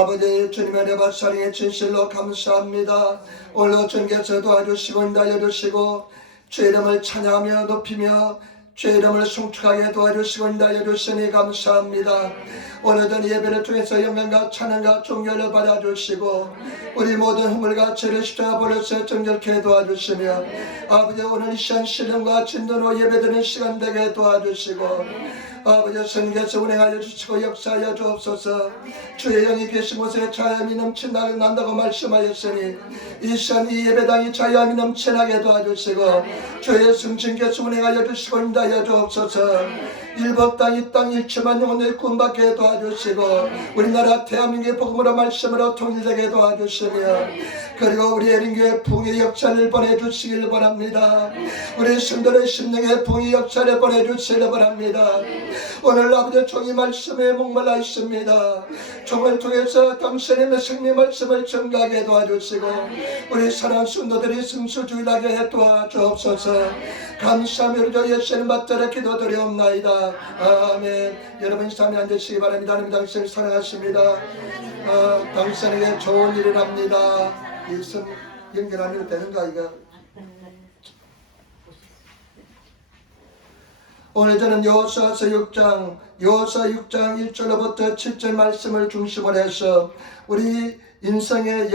아버지 주님의 은혜와 사랑에 진실로 감사합니다. 오늘도 주님께서 도와주시고 인도하여 주시고 주의 이름을 찬양하며 높이며 주의 이름을 송축하게 도와주시고 인도하여 주시니 감사합니다. 오늘도 예배를 통해서 영광과 찬양과 존경을 받아주시고 우리 모든 허물과 죄를 십자가 버려서 정결케 도와주시며 아버지 오늘 이 시간 신령과 진도로 예배드리는 시간 되게 도와주시고 아버지 성령께서 운행하여 주시고 역사하여 주옵소서. 주의 영이 계신 곳에 자유함이 넘친다고 말씀하였으니 이 시간 이 예배당이 자유함이 넘쳐나게 도와주시고 주의 성신께서 운행하여 주시고 인도하여 주옵소서. 일법 땅 이 땅 일체만 영혼을 구원받게 도와주시고 우리나라 대한민국의 복음으로 말씀으로 통일되게 도와주시며 그리고 우리 예린교회 부흥의 역사를 보내주시길 바랍니다. 우리 신들의 심령의 부흥의 역사를 보내주시길 바랍니다. 오늘 아버지 종이 말씀에 목말라 있습니다. 종을 통해서 당신의 생명 말씀을 전가하게 도와주시고 우리 사랑하는 성도들이 승수주일하게 해 도와주옵소서. 감사하며 우리 예수님 받들어 기도드리옵나이다. 아멘. 여러분 이 삶에 앉으시기 바랍니다. 하나님 당신을 사랑하십니다. 당신에게 좋은 일을 합니다. 이선 연결하면 되는가 이거? 오늘 저는 여호수아서 6장 1절로부터 7절 말씀을 중심으로 해서 우리 인생의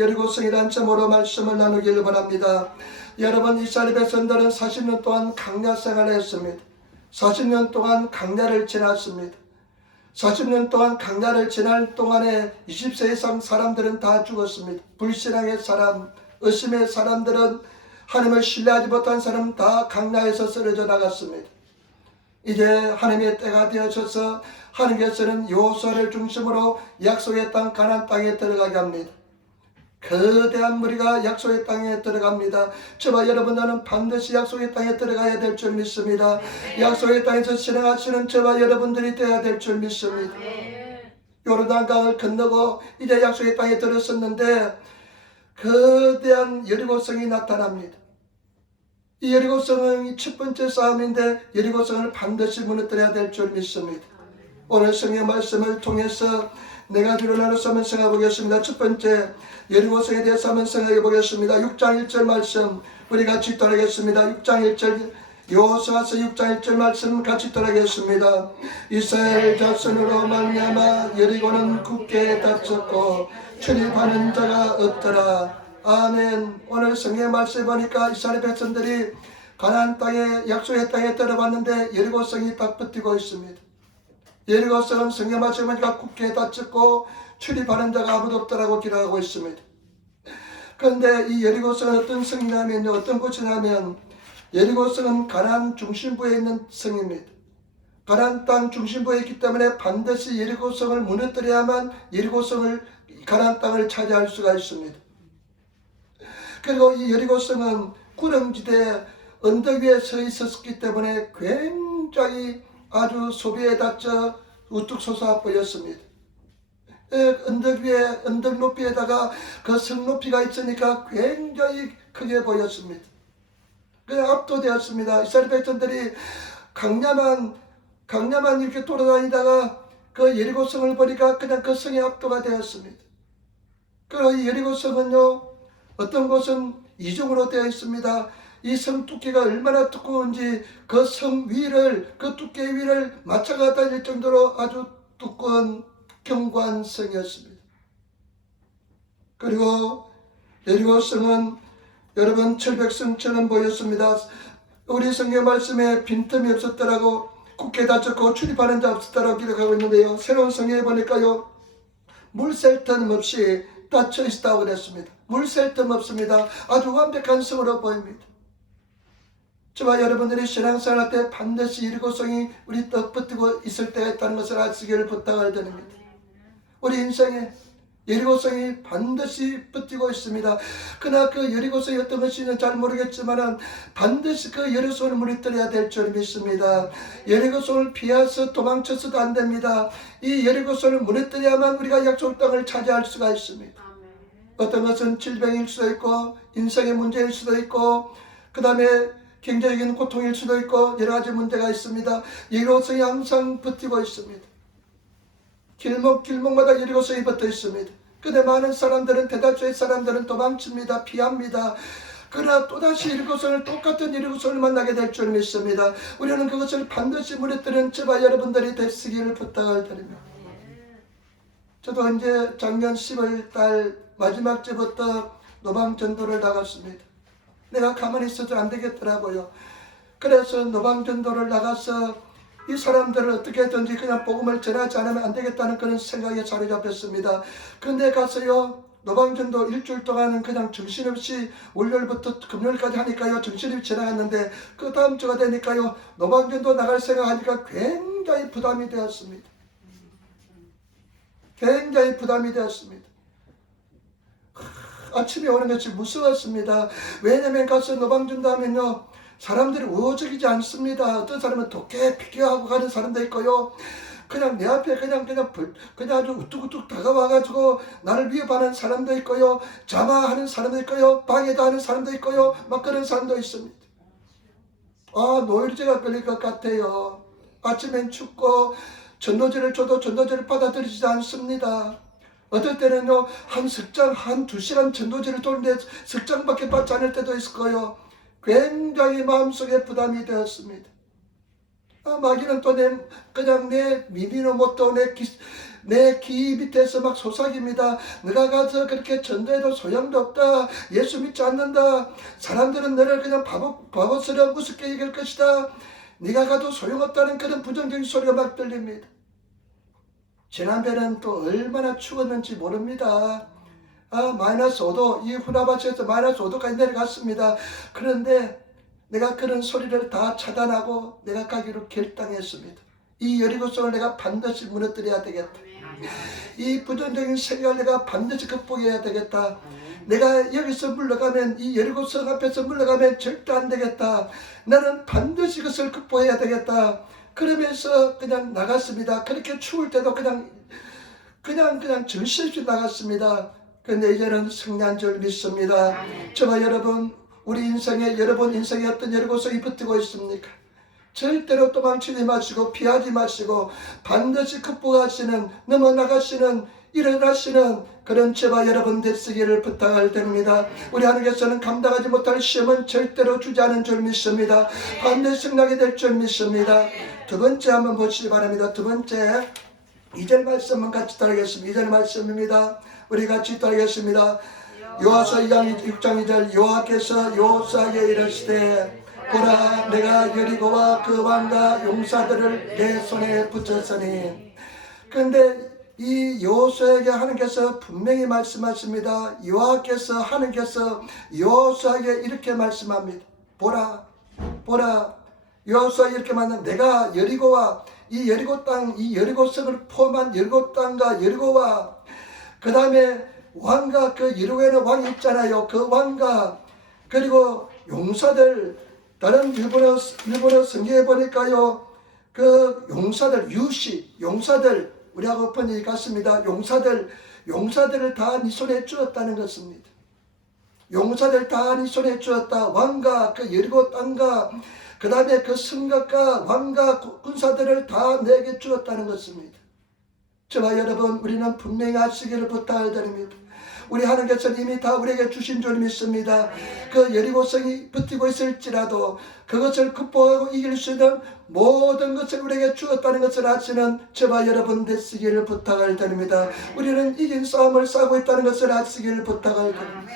여리고성이란 점으로 말씀을 나누기를 바랍니다. 여러분 이스라엘 백성들은 40년 동안 광야 생활을 했습니다. 40년 동안 광야를 지났습니다. 40년 동안 광야를 지날 동안에 20세 이상 사람들은 다 죽었습니다. 불신앙의 사람, 의심의 사람들은 하나님을 신뢰하지 못한 사람 다 광야에서 쓰러져 나갔습니다. 이제 하나님의 때가 되어져서 하나님께서는 여호수아를 중심으로 약속의 땅 가나안 땅에 들어가게 합니다. 거대한 무리가 약속의 땅에 들어갑니다. 저와 여러분 나는 반드시 약속의 땅에 들어가야 될 줄 믿습니다. 약속의 땅에서 실행하시는 저와 여러분들이 되어야 될 줄 믿습니다. 요르단강을 건너고 이제 약속의 땅에 들어섰는데 거대한 여리고성이 나타납니다. 이 여리고성은 첫 번째 싸움인데 여리고성을 반드시 무너뜨려야 될 줄 믿습니다. 오늘 성경 말씀을 통해서 내가 주로 나눠서 한번 생각해 보겠습니다. 첫 번째 여리고성에 대해서 한번 생각해 보겠습니다. 6장 1절 말씀 우리 같이 따라하겠습니다. 6장 1절 여호수아서 6장 1절 말씀 같이 따라하겠습니다. 이스라엘 자손으로 말미암아 여리고는 굳게 닫혔고 출입하는 자가 없더라. 아멘. 오늘 성경 말씀 보니까 이스라엘 백성들이 가나안 땅에 약속의 땅에 들어갔는데 여리고성이 딱 붙이고 있습니다. 여리고성은 성경 말씀 보니까 굳게 닫혔고 출입하는 자가 아무도 없더라고 기록하고 있습니다. 그런데 이 여리고성은 어떤 성이냐면요, 어떤 곳이냐면 여리고성은 가나안 중심부에 있는 성입니다. 가나안 땅 중심부에 있기 때문에 반드시 여리고성을 무너뜨려야만 가나안 땅을 차지할 수가 있습니다. 그리고 이 여리고성은 구름지대 언덕 위에 서 있었기 때문에 굉장히 아주 소비에 닿쳐 우뚝 솟아 보였습니다. 언덕 위에 언덕 높이에다가 그 성 높이가 있으니까 굉장히 크게 보였습니다. 압도되었습니다. 이스라엘 백성들이 강야만 이렇게 돌아다니다가 그 여리고성을 보니까 그냥 그 성에 압도가 되었습니다. 그리고 이 여리고성은요, 어떤 곳은 이중으로 되어 있습니다. 이 성 두께가 얼마나 두꺼운지 그 성 위를, 그 두께 위를 마차가 다닐 정도로 아주 두꺼운 견고한 성이었습니다. 그리고 여리고성은 여러분 철벽성처럼 보였습니다. 우리 성경 말씀에 빈틈이 없었더라고 굳게 닫혔고 출입하는 자 없었다고 기록하고 있는데요. 새로운 성경에 보니까요, 물 셀 틈 없이 닫혀 있다고 그랬습니다. 물 셀 틈 없습니다. 아주 완벽한 성으로 보입니다. 저와 여러분들이 신앙생활 할 때 반드시 여리고성이 우리 떡 붙들고 있을 때가 있다는 것을 아시기를 부탁을 드립니다. 우리 인생에 여리고성이 반드시 붙들고 있습니다. 그러나 그 여리고성이 어떤 것인지는 잘 모르겠지만 반드시 그 여리고성을 무너뜨려야 될 줄 믿습니다. 여리고성을 피해서 도망쳐서도 안 됩니다. 이 여리고성을 무너뜨려야만 우리가 약속 땅을 차지할 수가 있습니다. 어떤 것은 질병일 수도 있고 인생의 문제일 수도 있고 그 다음에 경제적인 고통일 수도 있고 여러 가지 문제가 있습니다. 여리고성이 항상 버티고 있습니다. 길목마다 여리고성이 붙어 있습니다. 근데 많은 사람들은, 대다수의 사람들은 도망칩니다. 피합니다. 그러나 또다시 여리고성을, 똑같은 여리고성을 만나게 될 줄 믿습니다. 우리는 그것을 반드시 무너뜨리는 저와 여러분들이 되시기를 부탁을 드립니다. 저도 이제 작년 10월 달 마지막 주부터 노방전도를 나갔습니다. 내가 가만히 있어도 안 되겠더라고요. 그래서 노방전도를 나가서 이 사람들을 어떻게든지 그냥 복음을 전하지 않으면 안 되겠다는 그런 생각에 자리 잡혔습니다. 그런데 가서요, 노방전도 일주일 동안은 그냥 정신없이 월요일부터 금요일까지 하니까요, 정신없이 지나갔는데 그 다음 주가 되니까요, 노방전도 나갈 생각하니까 굉장히 부담이 되었습니다. 굉장히 부담이 되었습니다. 아침에 오는 것이 무서웠습니다. 왜냐면 가서 노방전도 하면요, 사람들이 우호적이지 않습니다. 어떤 사람은 독해 비교하고 가는 사람도 있고요, 그냥 내 앞에 그냥 아주 우뚝우뚝 다가와가지고 나를 위협하는 사람도 있고요, 자마하는 사람도 있고요, 방해도 하는 사람도 있고요, 막 그런 사람도 있습니다. 노이로제가 걸릴 것 같아요. 아침엔 춥고 전도지를 줘도 전도지를 받아들이지 않습니다. 어떨 때는요, 한 석장, 한 2시간 전도지를 도는데 석장밖에 받지 않을 때도 있을 거예요. 굉장히 마음속에 부담이 되었습니다. 마귀는 또 그냥 내 미미노 못도 내 귀 밑에서 막 속삭입니다. 네가 가서 그렇게 전도해도 소용도 없다. 예수 믿지 않는다. 사람들은 너를 그냥 바보처럼 우습게 여길 것이다. 네가 가도 소용없다는 그런 부정적인 소리가 막 들립니다. 지난번에는 또 얼마나 추웠는지 모릅니다. 마이너스 5도, 이 후나바시에서 마이너스 5도까지 내려갔습니다. 그런데 내가 그런 소리를 다 차단하고 내가 가기로 결단했습니다. 이 여리고성을 내가 반드시 무너뜨려야 되겠다. 이 부정적인 생각을 내가 반드시 극복해야 되겠다. 내가 여기서 물러가면, 이 여리고성 앞에서 물러가면 절대 안 되겠다. 나는 반드시 그것을 극복해야 되겠다. 그러면서 그냥 나갔습니다. 그렇게 추울 때도 그냥 정신없이 나갔습니다. 그런데 이제는 승리한 줄 믿습니다. 저와 여러분, 우리 인생에, 여러분 인생에 어떤 여리고성이 붙고 있습니까? 절대로 도망치지 마시고 피하지 마시고 반드시 극복하시는, 넘어나가시는, 일어나시는 그런 저와 여러분 되시기를 부탁을 드립니다. 우리 하나님께서는 감당하지 못할 시험은 절대로 주지 않은 줄 믿습니다. 반드시 승리하게 될 줄 믿습니다. 두 번째 한번 보시기 바랍니다. 두 번째 2절 말씀은 같이 따르겠습니다. 2절 말씀입니다. 우리 같이 따르겠습니다. 여호와서 6장 2절, 여호와께서 여호수아에게 이르시되 보라, 내가 여리고와 그 왕과 용사들을 내 손에 붙였으니. 그런데 이 여호수아에게 하나님께서 분명히 말씀하십니다. 여호와께서, 하나님께서 여호수아에게 이렇게 말씀합니다. 보라, 여호수아 이렇게 말하는, 내가 여리고와 이 여리고 땅, 이 여리고성을 포함한 여리고 땅과 여리고와 그 다음에 왕과, 그 여리고에는 왕이 있잖아요. 그 왕과 그리고 용사들, 다른 일본어 성경에 보니까요, 그 용사들, 용사들, 우리하고 번역이 같습니다. 용사들을 다 네 손에 주었다는 것입니다. 용사들 다 네 손에 주었다. 왕과 그 여리고 땅과 그 다음에 그 성곽과 왕과 군사들을 다 내게 주었다는 것입니다. 저와 여러분, 우리는 분명히 아시기를 부탁을 드립니다. 우리 하나님께서 이미 다 우리에게 주신 줄 믿습니다. 그 여리고성이 버티고 있을지라도 그것을 극복하고 이길 수 있는 모든 것을 우리에게 주었다는 것을 아시는 저와 여러분 되시기를 부탁을 드립니다. 우리는 이긴 싸움을 싸고 있다는 것을 아시기를 부탁을 드립니다.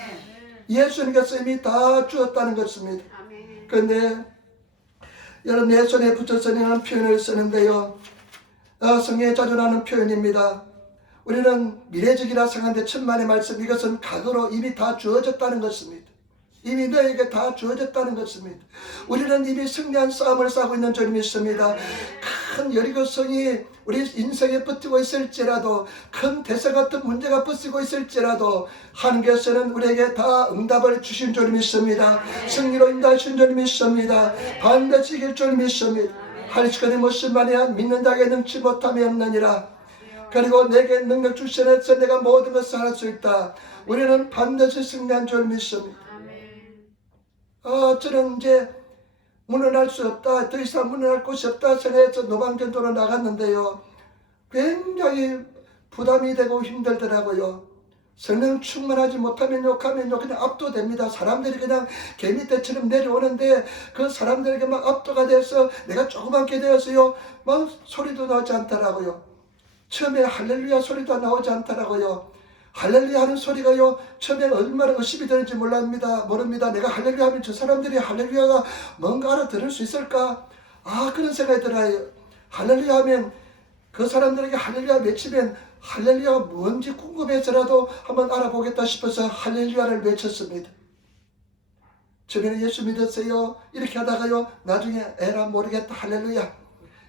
예수님께서 이미 다 주었다는 것입니다. 그런데 여러분, 내 손에 붙였으니라는 표현을 쓰는데요, 성경에 자주 나오는 표현입니다. 우리는 미래적이라 생각하는데 천만의 말씀, 이것은 과거로 이미 다 주어졌다는 것입니다. 이미 너에게 다 주어졌다는 것입니다. 우리는 이미 승리한 싸움을 싸고 있는 줄 믿습니다. 큰 여리고성이 우리 인생에 버티고 있을지라도, 큰 대사 같은 문제가 버티고 있을지라도 하나님께서는 우리에게 다 응답을 주신 줄 믿습니다. 승리로 인도하신 줄 믿습니다. 반드시 이길 줄 믿습니다. 하리시거니 무슨 말이야? 믿는 자에게 능치 못함이 없느니라. 그리고 내게 능력 주시면서 내가 모든 것을 할 수 있다. 우리는 반드시 승리한 줄 믿습니다. 저는 이제 물러날 수 없다, 더 이상 물러날 곳이 없다 생각해서 노방전도로 나갔는데요, 굉장히 부담이 되고 힘들더라고요. 성령 충만하지 못하면요, 가면요, 그냥 압도됩니다. 사람들이 그냥 개미떼처럼 내려오는데 그 사람들에게 막 압도가 돼서 내가 조그맣게 되었어요. 막 소리도 나오지 않더라고요. 처음에 할렐루야 소리도 나오지 않더라고요. 할렐루야 하는 소리가요, 처음에 얼마나 의심이 되는지 모릅니다. 내가 할렐루야 하면 저 사람들이 할렐루야가 뭔가 알아들을 수 있을까? 그런 생각이 들어요. 할렐루야 하면 그 사람들에게 할렐루야 외치면 할렐루야가 뭔지 궁금해서라도 한번 알아보겠다 싶어서 할렐루야를 외쳤습니다. 처음에는 예수 믿었어요. 이렇게 하다가요, 나중에 에라 모르겠다 할렐루야.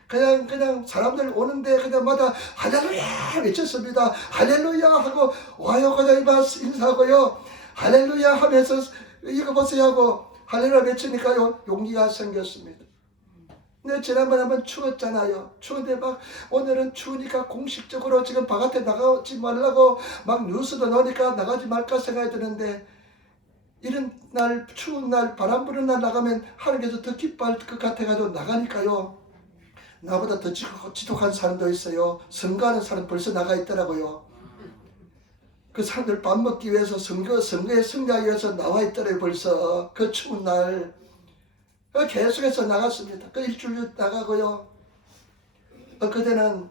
그냥 사람들 오는데 그냥마다 할렐루야 외쳤습니다. 할렐루야 하고 와요 고자이마스 인사하고요, 할렐루야 하면서 이거 보세요 하고 할렐루야 외치니까요, 용기가 생겼습니다. 근데 지난번에 한번 추웠잖아요. 추운데 막 오늘은 추우니까 공식적으로 지금 바깥에 나가지 말라고 막 뉴스도 나오니까 나가지 말까 생각이 드는데, 이런 날 추운 날 바람 부는 날 나가면 하늘께서 더 기뻐할 것 같아가지고 나가니까요, 나보다 더 지독한 사람도 있어요. 선거하는 사람 벌써 나가 있더라고요. 그 사람들 밥 먹기 위해서 선거에 승리하기 위해서 나와 있더라고요. 벌써 그 추운 날 계속해서 나갔습니다. 그 일주일 나가고요. 그때는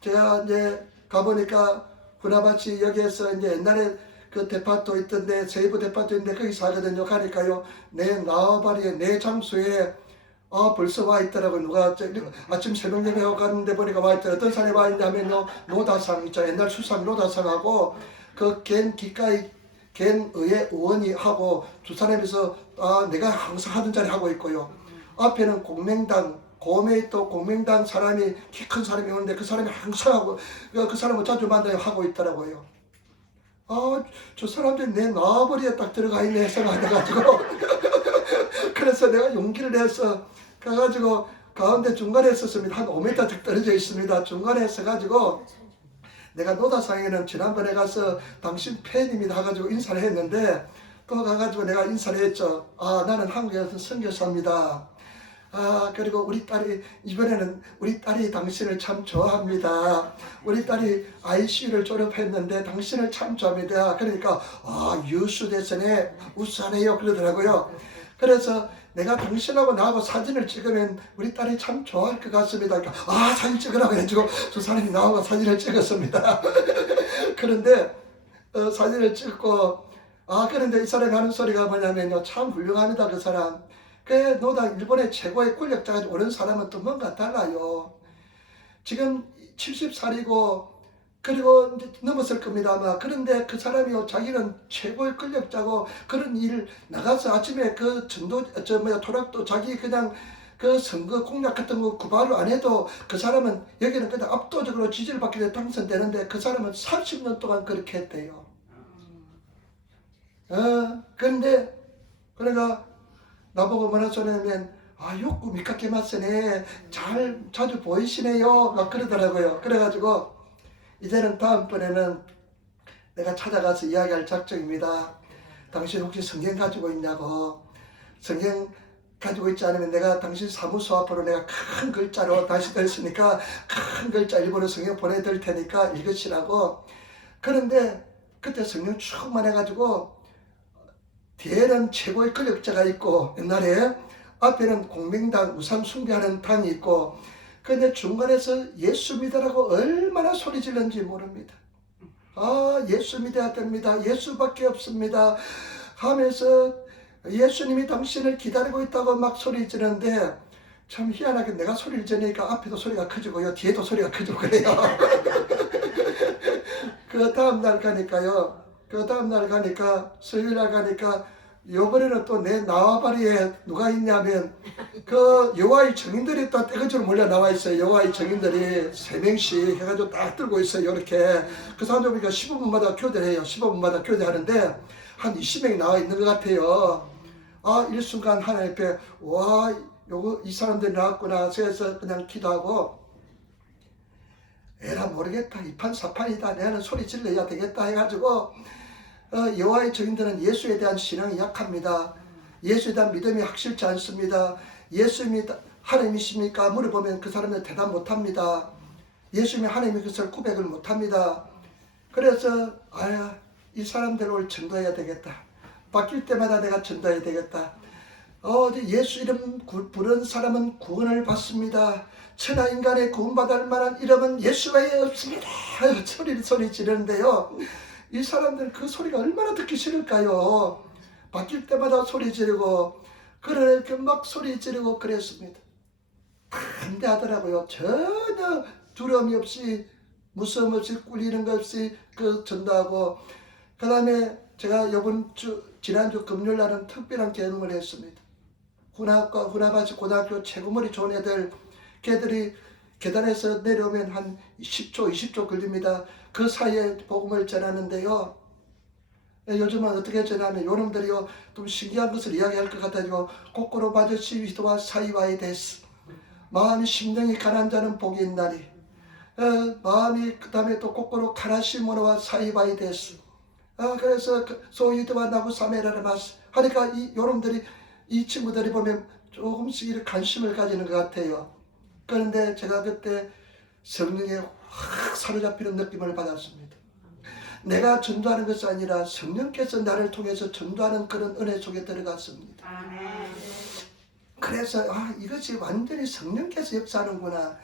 제가 이제 가보니까 후나바치 여기에서 이제 옛날에 그 데파토 있던데, 세이브 데파토 있는데 거기 사거든요. 가니까요, 내 나와바리에 내 장소에 벌써 와 있더라고요. 누가 아침 새벽 예배하고 갔는데 보니까 와 있더라고요. 어떤 사람이 와 있냐면요, 노다상 있죠. 옛날 수상 노다상하고 그 겐 기가이 겐 의회 의원이 하고 두 사람에서 내가 항상 하던 자리 하고 있고요. 앞에는 공명당 고메이토 공명당 사람이 키 큰 사람이 오는데 그 사람이 항상 하고, 그 사람을 자주 만나요 하고 있더라고요. 저 사람들이 내 나와버리에 딱 들어가 있네 생각해가지고 그래서 내가 용기를 내서 가가지고 가운데 중간에 있었습니다. 한 5m 딱 떨어져 있습니다. 중간에 있어가지고 내가 노다상에는 지난번에 가서 당신 팬입니다 해가지고 인사를 했는데, 또 가가지고 내가 인사를 했죠. 나는 한국에서 선교사입니다. 그리고 우리 딸이 이번에는 우리 딸이 당신을 참 좋아합니다. 우리 딸이 ICU를 졸업했는데 당신을 참 좋아합니다. 그러니까 유수대선에 우수하네요 그러더라고요. 그래서 내가 당신하고 나하고 사진을 찍으면 우리 딸이 참 좋아할 것 같습니다. 그러니까 사진 찍으라고 해가지고 두 사람이 나하고 사진을 찍었습니다. 그런데 사진을 찍고 그런데 이 사람이 하는 소리가 뭐냐면요, 참 훌륭합니다. 그 사람 노당 일본의 최고의 권력자가 오는 사람은 또 뭔가 달라요. 지금 70살이고 그리고 이제 넘었을 겁니다 아마. 그런데 그 사람이요, 자기는 최고의 권력자고 그런 일 나가서 아침에 그 토락도 자기 그냥 그 선거 공약 같은 거 구발을 안 해도 그 사람은 여기는 그냥 압도적으로 지지를 받게 돼 당선되는데, 그 사람은 30년 동안 그렇게 했대요. 그런데 그러니까 나보고 뭐라 소리냐면 욕구 미카케 마스네, 자주 보이시네요 막 그러더라고요. 그래가지고 이제는 다음번에는 내가 찾아가서 이야기할 작정입니다. 당신 혹시 성경 가지고 있냐고. 성경 가지고 있지 않으면 내가 당신 사무소 앞으로 내가 큰 글자로 다시 됐으니까 큰 글자 일본어 성경 보내드릴 테니까 읽으시라고. 그런데 그때 성령 충만해가지고 뒤에는 최고의 권력자가 있고, 옛날에 앞에는 공명당 우상 숭배하는 당이 있고, 근데 중간에서 예수 믿으라고 얼마나 소리 질렀는지 모릅니다. 예수 믿어야 됩니다. 예수밖에 없습니다 하면서 예수님이 당신을 기다리고 있다고 막 소리 지르는데, 참 희한하게 내가 소리를 지르니까 앞에도 소리가 커지고요, 뒤에도 소리가 커지고 그래요. 그 다음날 가니까 수요일날 가니까 요번에는 또 내 나와바리에 누가 있냐면 그 여호와의 증인들이 또 떼거지로 몰려 나와 있어요. 여호와의 증인들이 3명씩 해가지고 딱 들고 있어요. 이렇게 그 사람들 보니까 15분마다 교대를 해요. 15분마다 교대하는데 한 20명이 나와 있는 것 같아요. 일순간 하나님 앞에 이 사람들이 나왔구나. 그래서 그냥 기도하고 에라 모르겠다, 이판사판이다, 내는 소리 질러야 되겠다 해가지고 여호와의 증인들은 예수에 대한 신앙이 약합니다. 예수에 대한 믿음이 확실치 않습니다. 예수님이 하나님이십니까 물어보면 그 사람은 대답 못합니다. 예수님이 하나님의 것을 고백을 못합니다. 그래서 이 사람들을 전도해야 되겠다. 바뀔 때마다 내가 전도해야 되겠다. 예수 이름 부르는 사람은 구원을 받습니다. 천하 인간의 구원받을 만한 이름은 예수 외에 없습니다. 소리 지르는데요. 이 사람들 그 소리가 얼마나 듣기 싫을까요? 바뀔 때마다 소리 지르고 그렇게 막 소리 지르고 그랬습니다. 반대하더라고요. 전혀 두려움이 없이 무서움 없이 꿀리는 것 없이 전도하고, 그 다음에 제가 지난주 금요일 날은 특별한 경험을 했습니다. 후나바시 고등학교 최고머리 좋은 걔들이 계단에서 내려오면 한 10초, 20초 걸립니다. 그 사이에 복음을 전하는데요. 요즘은 어떻게 전하면 요놈들이요 좀 신기한 것을 이야기할 것 같아요. 거꾸로 마주치 위도와 사이와의 데스. 마음이 심령이 가난 자는 복이 있나니. 마음이 그 다음에 또 거꾸로 가라시모노와 사이와의 데스. 그래서 소이드와 나고 사메라르마스 하니까 요놈들이 이 친구들이 보면 조금씩 관심을 가지는 것 같아요. 그런데 제가 그때 성령에 확 사로잡히는 느낌을 받았습니다. 내가 전도하는 것이 아니라 성령께서 나를 통해서 전도하는 그런 은혜 속에 들어갔습니다. 그래서 이것이 완전히 성령께서 역사하는구나.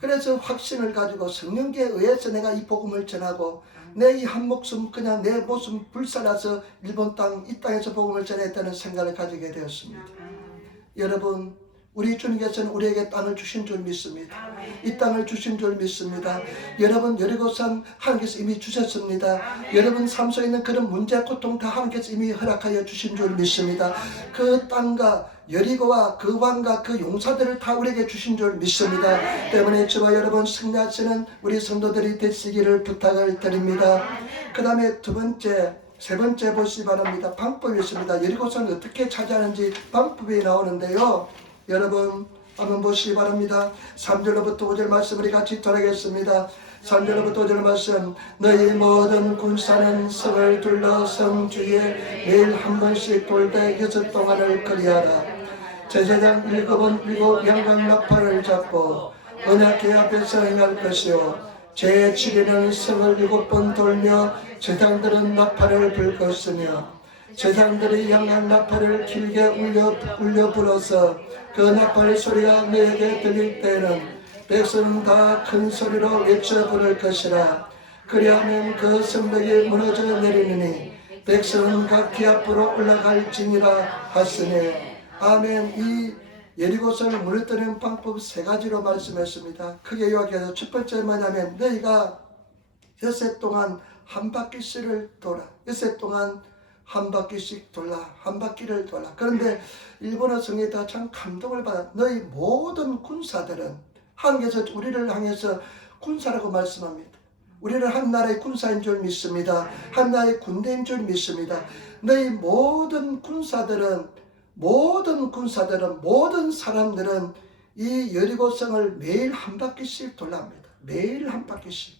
그래서 확신을 가지고 성령께 의해서 내가 이 복음을 전하고 내 이 한 목숨 그냥 내 목숨 불살라서 일본 이 땅에서 복음을 전했다는 생각을 가지게 되었습니다. 여러분, 우리 주님께서는 우리에게 땅을 주신 줄 믿습니다. 이 땅을 주신 줄 믿습니다. 여러분, 여리고산 하나님께서 이미 주셨습니다. 여러분 삶 속에 있는 그런 문제, 고통 다 하나님께서 이미 허락하여 주신 줄 믿습니다. 그 땅과 여리고와 그 왕과 그 용사들을 다 우리에게 주신 줄 믿습니다. 때문에 저와 여러분 승리하시는 우리 성도들이 되시기를 부탁을 드립니다. 그 다음에 세 번째 보시기 바랍니다. 방법이 있습니다. 여리고산을 어떻게 차지하는지 방법이 나오는데요. 여러분 한번 보시기 바랍니다. 3절로부터 5절 말씀 우리 같이 돌아가겠습니다. 3절로부터 5절 말씀. 너희 모든 군사는 성을 둘러 성 주위에 매일 한 번씩 돌되 6 동안을 거리하라. 제사장 7은 7 양각 나팔을 잡고 언약궤 앞에서 행할 것이요 제7일은 성을 7번 돌며 제사장들은 나팔을 불 것이며 제사장들이 양각 나팔을 길게 울려 불어서 그 나팔 소리가 너에게 들릴 때는 백성은 다 큰 소리로 외쳐 부를 것이라. 그리하면 그 성벽이 무너져 내리느니 백성은 각기 앞으로 올라갈지니라 하시니. 아멘. 이 여리고성을 무너뜨리는 방법 3가지로 말씀했습니다. 크게 요약해서 첫 번째 뭐냐면 너희가 6해 동안 한 바퀴씩을 돌아. 6해 동안 한 바퀴씩 돌라. 한 바퀴를 돌라. 그런데 일본어 성에다 참 감동을 받아. 너희 모든 군사들은 하나님께서 우리를 향해서 군사라고 말씀합니다. 우리는 한 나라의 군사인 줄 믿습니다. 한 나라의 군대인 줄 믿습니다. 너희 모든 군사들은 모든 사람들은 이 여리고성을 매일 한 바퀴씩 돌랍니다. 매일 한 바퀴씩.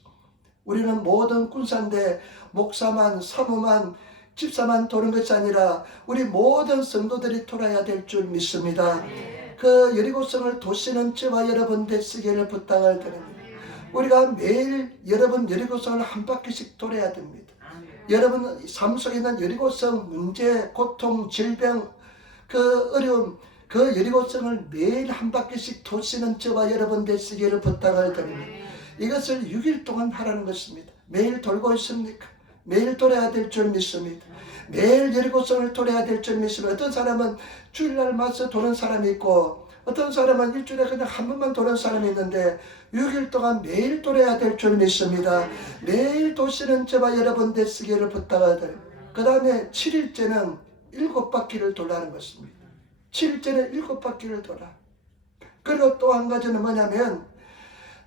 우리는 모든 군사인데 목사만, 사모만, 집사만 도는 것이 아니라 우리 모든 성도들이 돌아야 될 줄 믿습니다. 그 여리고성을 도시는 저와 여러분 되시기를 부탁을 드립니다. 우리가 매일 여러분 여리고성을 한 바퀴씩 돌아야 됩니다. 여러분 삶 속에 있는 여리고성 문제, 고통, 질병, 그 어려움, 그 여리고성을 매일 한 바퀴씩 도시는 저와 여러분 되시기를 부탁을 드립니다. 이것을 6일 동안 하라는 것입니다. 매일 돌고 있습니까? 매일 돌아야 될 줄 믿습니다. 매일 여리고성을 돌아야 될 줄 믿습니다. 어떤 사람은 주일날 맞서 도는 사람이 있고 어떤 사람은 일주일에 그냥 한 번만 도는 사람이 있는데 6일 동안 매일 돌아야 될 줄 믿습니다. 매일 도시는 저와 여러분 되시기를 부탁을 드립니다. 그 다음에 7일째는 7바퀴를 돌라는 것입니다. 7일째는 7바퀴를 돌아. 그리고 또 한 가지는 뭐냐면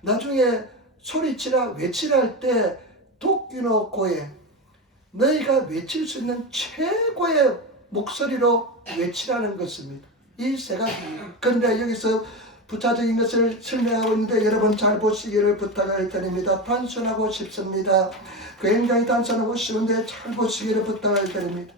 나중에 소리치라 외치라 할 때 도끼노 고에 너희가 외칠 수 있는 최고의 목소리로 외치라는 것입니다. 이 3가지. 그런데 여기서 부차적인 것을 설명하고 있는데 여러분 잘 보시기를 부탁을 드립니다. 단순하고 쉽습니다. 굉장히 단순하고 쉬운데 잘 보시기를 부탁을 드립니다.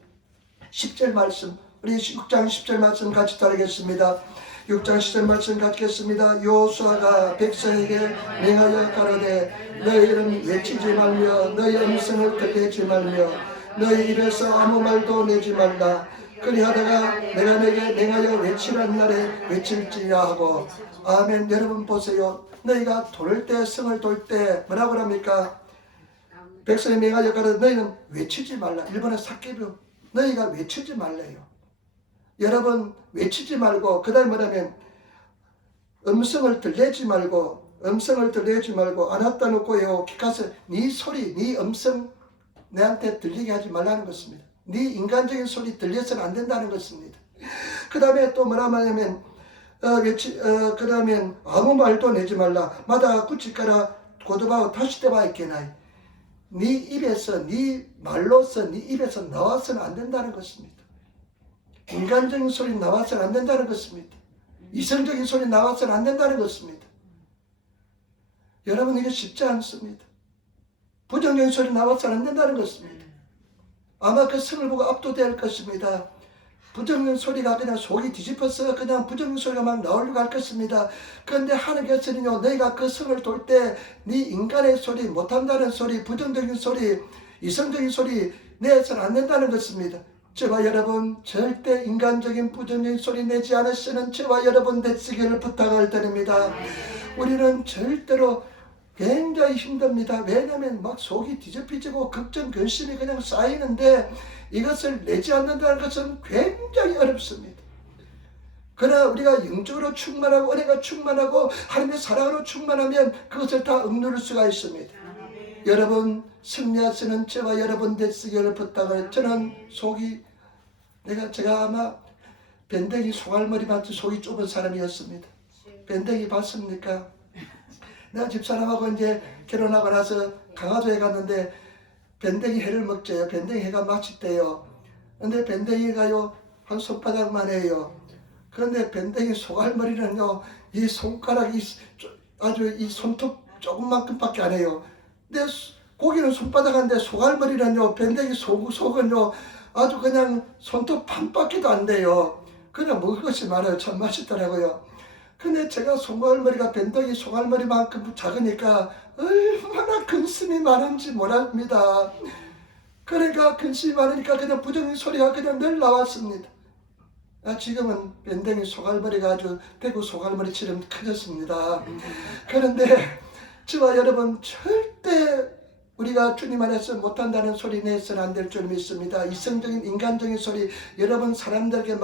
10절 말씀, 우리 6장 10절 말씀 같이 따르겠습니다. 6장 10절 말씀 갖겠습니다. 여호수아가 백성에게 명하여 가로되 너희는 외치지 말며 너희 음성을 들리지 말며 너희 입에서 아무 말도 내지 말라. 그리하다가 내가 내게 명하여 외치라는 날에 외칠지라 하고. 아멘. 여러분 보세요. 너희가 돌 때, 성을 돌 때 뭐라고 합니까? 백성에 명하여 가로되 너희는 외치지 말라. 일본의 사케뷰, 너희가 외치지 말래요. 여러분 외치지 말고, 그 다음에 뭐냐면 음성을 들리지 말고, 안았다 놓고요 기카서 네 소리, 네 음성 내한테 들리게 하지 말라는 것입니다. 네 인간적인 소리 들려서는 안 된다는 것입니다. 그 다음에 또 뭐라 하냐면 그 다음에 아무 말도 내지 말라. 마다 구치가라 고도바오 다시 때봐 있게나이. 네 입에서, 네 말로서, 네 입에서 나와서는 안 된다는 것입니다. 인간적인 소리 나와서는 안 된다는 것입니다. 이성적인 소리 나와서는 안 된다는 것입니다. 여러분 이게 쉽지 않습니다. 부정적인 소리 나와서는 안 된다는 것입니다. 아마 그 성을 보고 압도될 것입니다. 부정적인 소리가 그냥 속이 뒤집어서 그냥 부정적인 소리가 막 나오려고 할 것입니다. 그런데 하나님께서는요, 너희가 그 성을 돌 때 네 인간의 소리, 못한다는 소리, 부정적인 소리, 이성적인 소리 내서는 안 된다는 것입니다. 저와 여러분 절대 인간적인 부정적인 소리 내지 않으시는 저와 여러분 되시기를 부탁을 드립니다. 우리는 절대로 굉장히 힘듭니다. 왜냐하면 막 속이 뒤집히지고 걱정, 근심이 그냥 쌓이는데 이것을 내지 않는다는 것은 굉장히 어렵습니다. 그러나 우리가 영적으로 충만하고 은혜가 충만하고 하나님의 사랑으로 충만하면 그것을 다 억누를 수가 있습니다. 여러분 승리하시는 저와 여러분 되시기를 부탁을. 저는 속이 제가 아마 밴댕이 소갈머리만큼 속이 좁은 사람이었습니다. 밴댕이 봤습니까? 내가 집사람하고 이제 결혼하고 나서 강화도에 갔는데 밴댕이 회를 먹자요. 밴댕이 회가 맛있대요. 근데 밴댕이가요 한 손바닥만 해요. 그런데 밴댕이 소갈머리는요 이 손가락이 아주 이 손톱 조금만큼밖에 안 해요. 근데 고기는 손바닥인데 소갈머리는요 밴댕이 속은요 아주 그냥 손톱 반밖에도 안 돼요. 그냥 먹을 것이 많아요. 참 맛있더라고요. 근데 제가 소갈머리가 밴댕이 소갈머리만큼 작으니까 얼마나 근심이 많은지 모릅니다. 그러니까 근심이 많으니까 그냥 부정적인 소리가 그냥 늘 나왔습니다. 지금은 밴댕이 소갈머리가 아주 대구 소갈머리처럼 커졌습니다. 그런데 저와 여러분 절대 우리가 주님 안에서 못한다는 소리 내서는 안 될 줄 믿습니다. 이성적인 인간적인 소리 여러분 사람들에게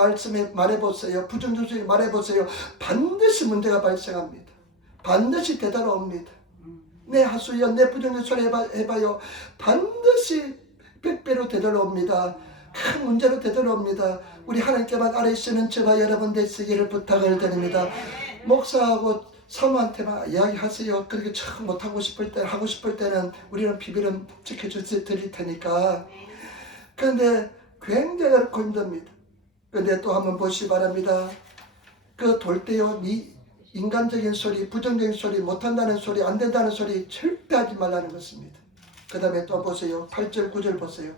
말해보세요. 부정적인 소리 말해보세요. 반드시 문제가 발생합니다. 반드시 되돌아옵니다. 내 하수연 내 부정적인 소리 해봐요. 반드시 100배로 되돌아옵니다. 큰 문제로 되돌아옵니다. 우리 하나님께만 아래 쓰는 저와 여러분 되시기를 부탁을 드립니다. 목사하고 사모한테만 이야기하세요. 그렇게 참 못하고 싶을 때 하고 싶을 때는 우리는 비밀은 지켜드릴 테니까. 그런데 굉장히 어렵고 힘듭니다. 그런데 또 한번 보시기 바랍니다. 그 돌 때요 이 인간적인 소리, 부정적인 소리, 못한다는 소리, 안 된다는 소리 절대 하지 말라는 것입니다. 그 다음에 또 보세요. 8절 9절 보세요.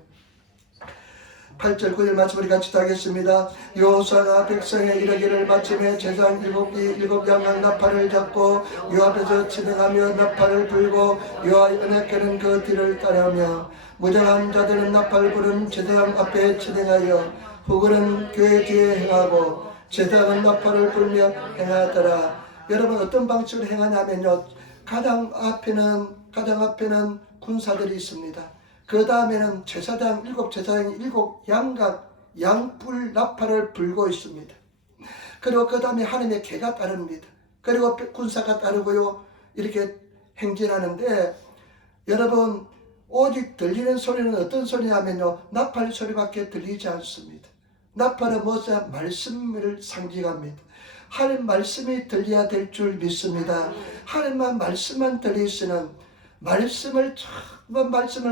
8절 9절 말씀 우리 같이 하겠습니다. 여호수아가 백성에 이르기를 마침에 제사장 일곱 양각 나팔을 잡고 요 앞에서 진행하며 나팔을 불고 여호와의 은혜궤는 그 뒤를 따르며 무장한 자들은 나팔을 부른 제사장 앞에 진행하여 후그는 교회 뒤에 행하고 제사장은 나팔을 불며 행하더라. 여러분 어떤 방식으로 행하냐면요, 가장 앞에는 군사들이 있습니다. 그 다음에는 제사장이 일곱 양각 양뿔 나팔을 불고 있습니다. 그리고 그 다음에 하나님의 개가 따릅니다. 그리고 군사가 따르고요 이렇게 행진하는데, 여러분 오직 들리는 소리는 어떤 소리냐면요 나팔 소리밖에 들리지 않습니다. 나팔은 무엇이냐? 말씀을 상징합니다. 하나님 말씀이 들려야 될 줄 믿습니다. 하나님만 말씀만 들리시는, 말씀을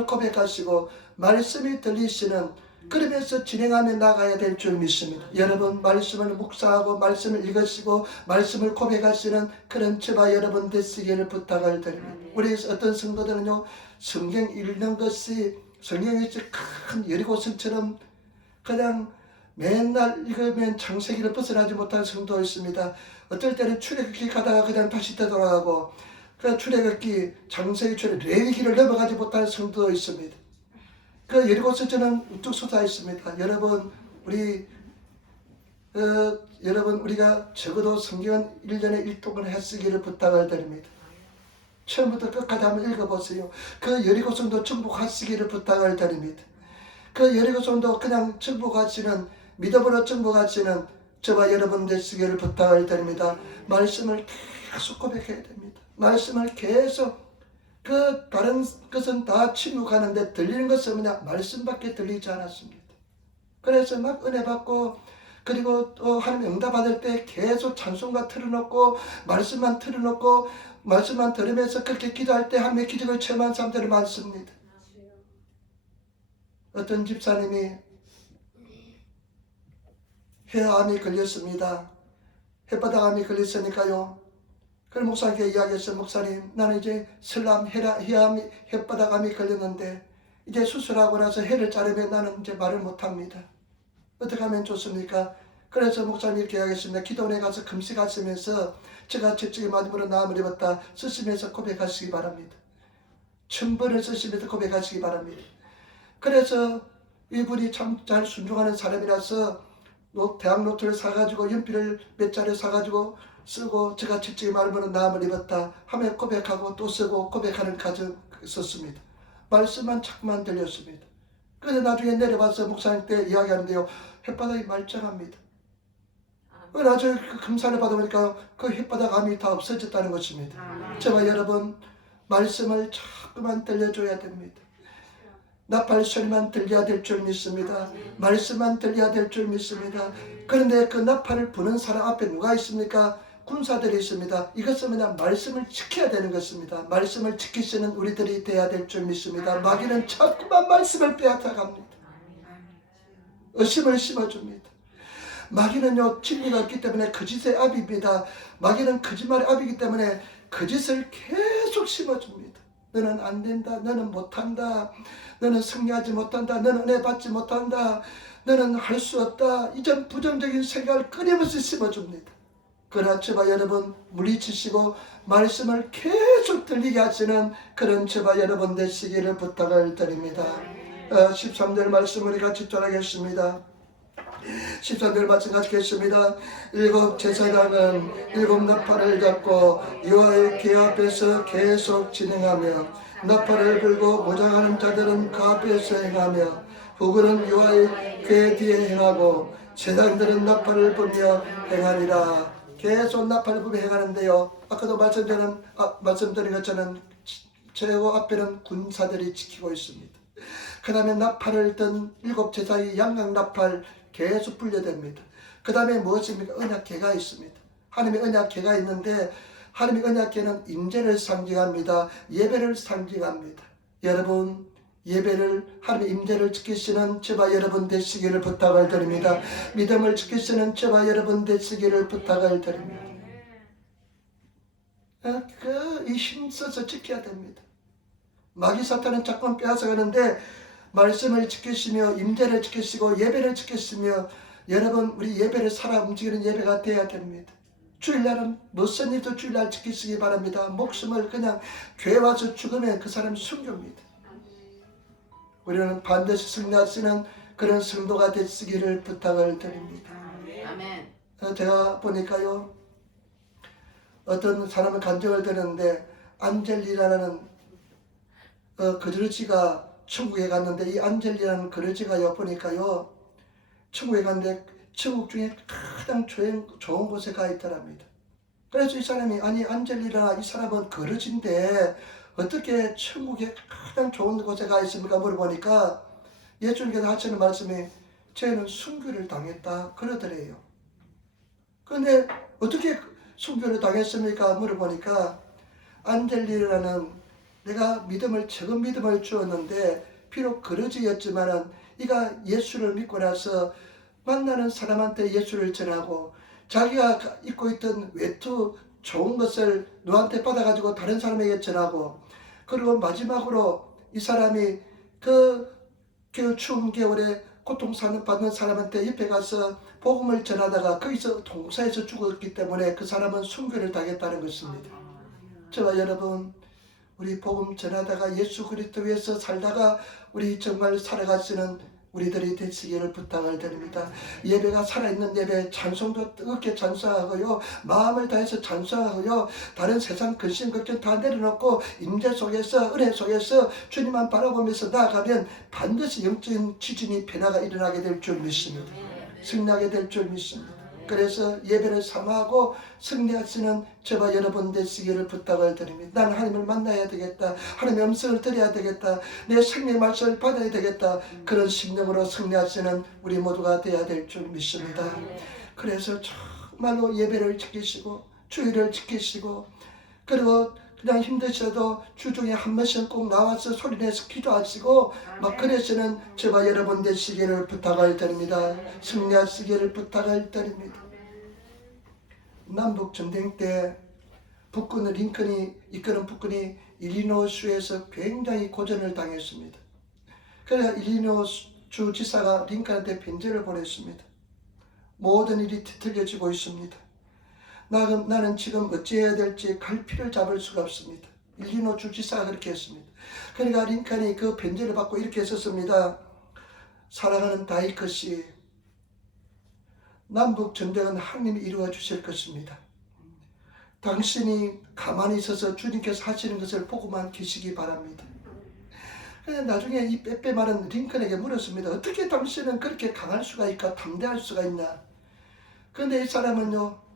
고백하시고 말씀이 들리시는, 그러면서 진행하며 나가야 될 줄 믿습니다. 여러분 말씀을 묵상하고 말씀을 읽으시고 말씀을 고백하시는 그런 저와 여러분 되시기를 부탁을 드립니다. 우리 어떤 성도들은요 성경 읽는 것이 성경이 큰 여리고성처럼 그냥 맨날 읽으면 창세기를 벗어나지 못한 성도가 있습니다. 어떨 때는 출애굽기 가다가 그냥 다시 되돌아가고, 그 출애굽기, 창세기, 레위기를 넘어가지 못한 성도가 있습니다. 그 여리고성전은 우뚝 솟아 있습니다. 여러분, 우리가 적어도 성경은 1년에 1독을 해쓰기를 부탁을 드립니다. 처음부터 끝까지 한번 읽어보세요. 그 여리고성도 정복하시기를 부탁을 드립니다. 그 여리고성도 그냥 정복하시는, 믿음으로 정복하시는 저와 여러분 되시기를 부탁을 드립니다. 말씀을 계속 고백해야 됩니다. 말씀을 계속, 그 다른 것은 다 침묵하는데 들리는 것은 그냥 말씀밖에 들리지 않았습니다. 그래서 막 은혜 받고, 그리고 또 하나님 응답 받을 때 계속 찬송가 틀어놓고 말씀만 틀어놓고 말씀만 들으면서 그렇게 기도할 때 하나님의 기적을 체험한 사람들이 많습니다. 어떤 집사님이 폐암이 걸렸습니다. 햇바닥암이 걸렸으니까요. 그럼 목사님께 이야기했어요. 목사님, 나는 이제 설암, 햇바닥암이 걸렸는데 이제 수술하고 나서 해를 자르면 나는 이제 말을 못합니다. 어떻게 하면 좋습니까? 그래서 목사님 이렇게 이야기했습니다. 기도원에 가서 금식하시면서 제가 채찍에 맞음으로 나음을 입었다 쓰시면서 고백하시기 바랍니다. 1000번을 쓰시면서 고백하시기 바랍니다. 그래서 이분이 참 잘 순종하는 사람이라서 대학 노트를 사가지고 연필을 몇 자루 사가지고 쓰고 제가 채찍에 맞음으로 나음을 입었다 하며 고백하고 또 쓰고 고백하는 과정이 있었습니다. 말씀만 자꾸만 들렸습니다. 그래서 나중에 내려와서 목사님께 이야기하는데요. 햇바닥이 말짱합니다. 나중에 그 금산을 받아보니까 그 햇바닥암이 다 없어졌다는 것입니다. 저와 여러분, 말씀을 자꾸만 들려줘야 됩니다. 나팔 소리만 들려야 될 줄 믿습니다. 말씀만 들려야 될 줄 믿습니다. 그런데 그 나팔을 부는 사람 앞에 누가 있습니까? 군사들이 있습니다. 이것은 그냥 말씀을 지켜야 되는 것입니다. 말씀을 지키시는 우리들이 돼야 될 줄 믿습니다. 마귀는 자꾸만 말씀을 빼앗아갑니다. 의심을 심어줍니다. 마귀는요, 진리가 없기 때문에 거짓의 압입니다. 마귀는 거짓말의 압이기 때문에 거짓을 계속 심어줍니다. 너는 안 된다. 너는 못한다. 너는 승리하지 못한다. 너는 은혜 받지 못한다. 너는 할 수 없다. 이전 부정적인 생각을 끊임없이 심어줍니다. 그러나 저와 여러분 물리치시고 말씀을 계속 들리게 하시는 그런 저와 여러분 되시기를 부탁을 드립니다. 13절 말씀 우리 같이 전하겠습니다. 13절 말씀 같이 겠습니다. 일곱 제사장은 일곱 나팔을 잡고 여호와의 궤 앞에서 계속 진행하며 나팔을 불고 무장하는 자들은 그 앞에서 행하며 후군은 여호와의 궤 뒤에 행하고 제사장들은 나팔을 불며 행하니라. 계속 나팔을 불며 행하는데요. 아까도 말씀드린 것처럼 최고 앞에는 군사들이 지키고 있습니다. 그 다음에 나팔을 든 일곱 제사의 양각 나팔 계속 불려댑니다. 그 다음에 무엇입니까? 언약궤가 있습니다. 하나님의 언약궤가 있는데 하나님의 언약궤는 임재를 상징합니다. 예배를 상징합니다. 여러분, 예배를 하나님의 임재를 지키시는 저와 여러분 되시기를 부탁을 드립니다. 믿음을 지키시는 저와 여러분 되시기를 부탁을 드립니다. 이 힘써서 지켜야 됩니다. 마귀 사탄은 자꾸 빼앗아가는데 말씀을 지키시며 임재를 지키시고 예배를 지키시며 여러분 우리 예배를 살아 움직이는 예배가 돼야 됩니다. 주일날은 무슨 일도 주일날 지키시기 바랍니다. 목숨을 그냥 교회 와서 죽으면 그 사람이 순교입니다. 우리는 반드시 승리하시는 그런 성도가 되시기를 부탁을 드립니다. 아멘. 제가 보니까요, 어떤 사람은 간증을 드렸는데 안젤리라는 그르지가 천국에 갔는데 이 안젤리라는 그르지가요 보니까요 천국에 갔는데 천국 중에 가장 좋은 곳에 가 있더랍니다. 그래서 이 사람이 아니 안젤리라 이 사람은 그르지인데 어떻게 천국에 가장 좋은 곳에 가 있습니까? 물어보니까 예수님께서 하시는 말씀이 쟤는 순교를 당했다 그러더래요. 그런데 어떻게 순교를 당했습니까? 물어보니까 안젤리라는 내가 적은 믿음을 주었는데 비록 그러지였지만은 이가 예수를 믿고 나서 만나는 사람한테 예수를 전하고 자기가 입고 있던 외투 좋은 것을 누구한테 받아가지고 다른 사람에게 전하고 그리고 마지막으로 이 사람이 그 추운 겨울에 고통받는 사람한테 옆에 가서 복음을 전하다가 거기서 동사에서 죽었기 때문에 그 사람은 순교를 당했다는 것입니다. 저와 여러분, 우리 복음 전하다가 예수 그리스도 위해서 살다가 우리 정말 살아가시는 우리들이 되시기를 부탁을 드립니다. 예배가 살아있는 예배, 찬송도 뜨겁게 찬송하고요, 마음을 다해서 찬송하고요, 다른 세상 근심 걱정 다 내려놓고 임재 속에서, 은혜 속에서 주님만 바라보면서 나아가면 반드시 영적인 지진이 변화가 일어나게 될 줄 믿습니다. 승리하게 될 줄 믿습니다. 그래서 예배를 삼아하고 승리하시는 저와 여러분 되시기를 부탁을 드립니다. 나는 하나님을 만나야 되겠다, 하나님의 음성을 들어야 되겠다, 내 생명의 말씀을 받아야 되겠다, 그런 심령으로 승리하시는 우리 모두가 되어야 될 줄 믿습니다. 그래서 정말로 예배를 지키시고 주일을 지키시고, 그리고 그냥 힘드셔도 주중에 한 번씩 꼭 나와서 소리내서 기도하시고 막 그러시는 저와 여러분 되시기를 부탁을 드립니다. 승리하시기를 부탁을 드립니다. 남북전쟁 때 북군은 링컨이 이끄는 북군이 일리노주에서 굉장히 고전을 당했습니다. 그래서 일리노주 지사가 링컨한테 편지를 보냈습니다. 모든 일이 뒤틀려지고 있습니다. 나는 지금 어찌해야 될지 갈피를 잡을 수가 없습니다. 일리노주 지사가 그렇게 했습니다. 그러니까 링컨이 그 편지를 받고 이렇게 썼습니다. 사랑하는 다이커 씨, 남북 전쟁은 하나님이 이루어 주실 것입니다. 당신이 가만히 있어서 주님께서 하시는 것을 보고만 계시기 바랍니다. 나중에 이 빼빼 마른 링컨에게 물었습니다. 어떻게 당신은 그렇게 강할 수가 있까, 담대할 수가 있나? 그런데 이 사람은요,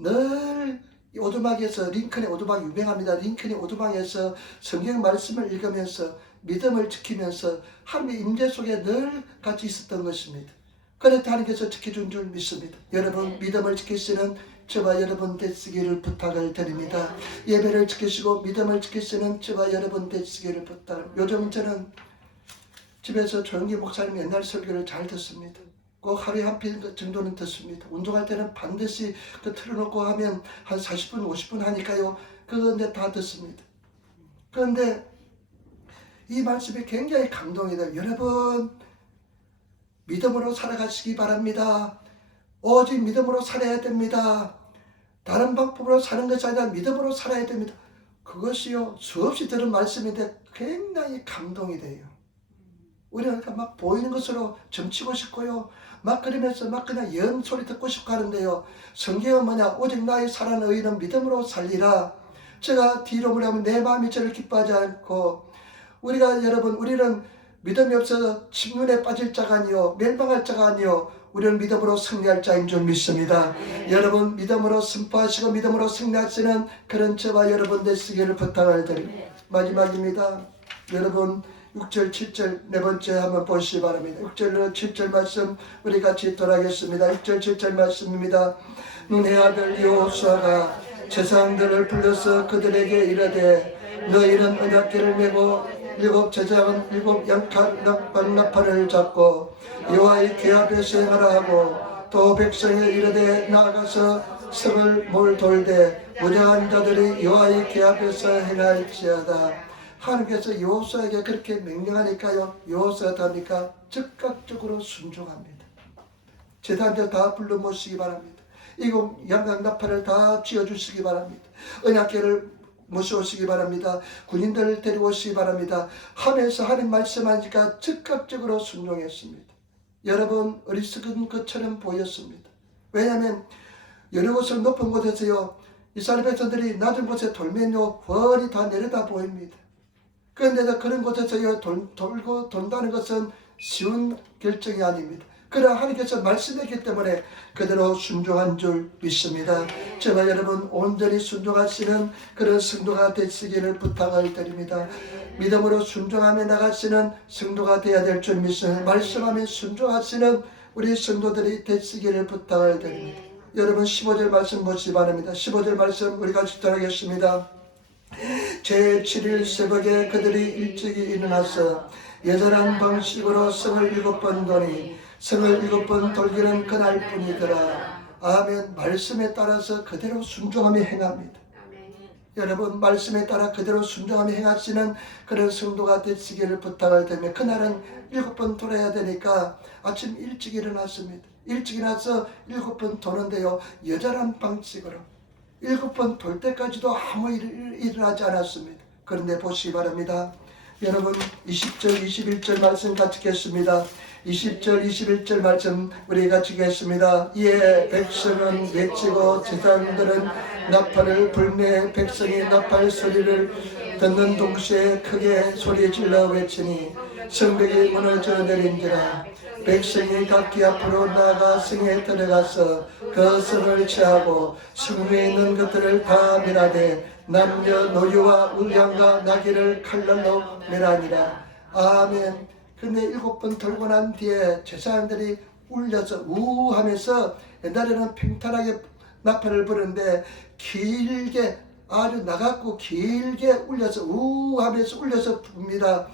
늘 오두막에서, 링컨의 오두막이 유명합니다. 링컨이 오두막에서 성경 말씀을 읽으면서 믿음을 지키면서 하나님의 임재 속에 늘 같이 있었던 것입니다. 그래서 하나님께서 지켜준 줄 믿습니다. 여러분, 믿음을 지키시는 저와 여러분 되시기를 부탁을 드립니다. 예배를 지키시고 믿음을 지키시는 저와 여러분 되시기를 부탁을. 요즘 저는 집에서 조용히 목사님 옛날 설교를 잘 듣습니다. 꼭 하루에 한 편 정도는 듣습니다. 운동할 때는 반드시 그 틀어놓고 하면 한 40분, 50분 하니까요. 그런데 다 듣습니다. 그런데 이 말씀이 굉장히 감동이 돼요. 여러분, 믿음으로 살아가시기 바랍니다. 오직 믿음으로 살아야 됩니다. 다른 방법으로 사는 것이 아니라 믿음으로 살아야 됩니다. 그것이요, 수없이 들은 말씀인데 굉장히 감동이 돼요. 우리가 막 보이는 것으로 점치고 싶고요, 막 그러면서 막 그냥 연 소리 듣고 싶고 하는데요, 성경은 뭐냐? 오직 나의 사랑하는 의인은 믿음으로 살리라. 제가 뒤로 물으면 내 마음이 저를 기뻐하지 않고, 우리가 여러분, 우리는 믿음이 없어서 침륜에 빠질 자가 아니요 멸망할 자가 아니요 우리는 믿음으로 승리할 자인 줄 믿습니다. 여러분, 믿음으로 선포하시고 믿음으로 승리하시는 그런 저와 여러분 되시기를 부탁을 드립니다. 마지막입니다. 여러분, 6절 7절 네 번째 한번 보시기 바랍니다. 6절 7절 말씀 우리 같이 돌아가겠습니다. 6절 7절 말씀입니다. 눈의 아들 여호수아가 제사장들을 불러서 그들에게 이르되 너희는 언약궤를 메고 일곱 제사장은 일곱 양나팔을 잡고 여호와의 궤 앞에서 행하라 하고 또 백성에 이르되 나아가서 성을 몰 돌되 무장한 자들이 여호와의 궤 앞에서 행할지어다. 하나님께서 여호수아에게 그렇게 명령하니까요, 여호수아가 합니까? 즉각적으로 순종합니다. 제사장들 다 불러 모시기 바랍니다. 일곱 양나팔을 다 쥐어주시기 바랍니다. 언약궤를 모셔오시기 바랍니다. 군인들을 데리고 오시기 바랍니다. 하면서 하나님 말씀하니까 즉각적으로 순종했습니다. 여러분, 어리석은 것처럼 보였습니다. 왜냐하면 여러 곳은 높은 곳에서요, 이스라엘 백성들이 낮은 곳에 돌면요 훤히 다 내려다 보입니다. 그런데 그런 곳에서요 돌고 돈다는 것은 쉬운 결정이 아닙니다. 그러나 하나님께서 말씀했기 때문에 그대로 순종한 줄 믿습니다. 저와 여러분 온전히 순종하시는 그런 성도가 되시기를 부탁을 드립니다. 믿음으로 순종하며 나가시는 성도가 되어야 될 줄 믿습니다. 말씀하며 순종하시는 우리 성도들이 되시기를 부탁을 드립니다. 여러분 15절 말씀 보시기 바랍니다. 15절 말씀 우리 같이 따라하겠습니다. 제7일 새벽에 그들이 일찍이 일어나서 예전한 방식으로 성을 7번 도니 성을 7번 돌기는 그날뿐이더라. 아멘. 말씀에 따라서 그대로 순종하며 행합니다. 여러분 말씀에 따라 그대로 순종하며 행하시는 그런 성도가 되시기를 부탁을 드리며, 그날은 7번 돌아야 되니까 아침 일찍 일어났습니다. 일찍 일어나서 7번 도는데요, 여전한 방식으로 7번 돌 때까지도 아무 일어나지 않았습니다. 그런데 보시기 바랍니다. 여러분 20절 21절 말씀 같이 읽겠습니다. 20절 21절 말씀 우리 같이 읽겠습니다. 이에 백성은 외치고 제사장들은 나팔을 불매 백성이 나팔 소리를 듣는 동시에 크게 소리질러 외치니 성벽이 무너져 내린지라. 백성이 각기 앞으로 나아가 성에 들어가서 그 성을 취하고 성 위에 있는 것들을 다 멸하되 남녀 노유와 우양과 나귀를 칼날로 멸하니라. 아멘. 근데 7번 돌고 난 뒤에 제사장들이 울려서 우하면서, 옛날에는 평탄하게 나팔을 부르는데 길게, 아주 나갔고 길게 울려서 우하면서 울려서 붑니다.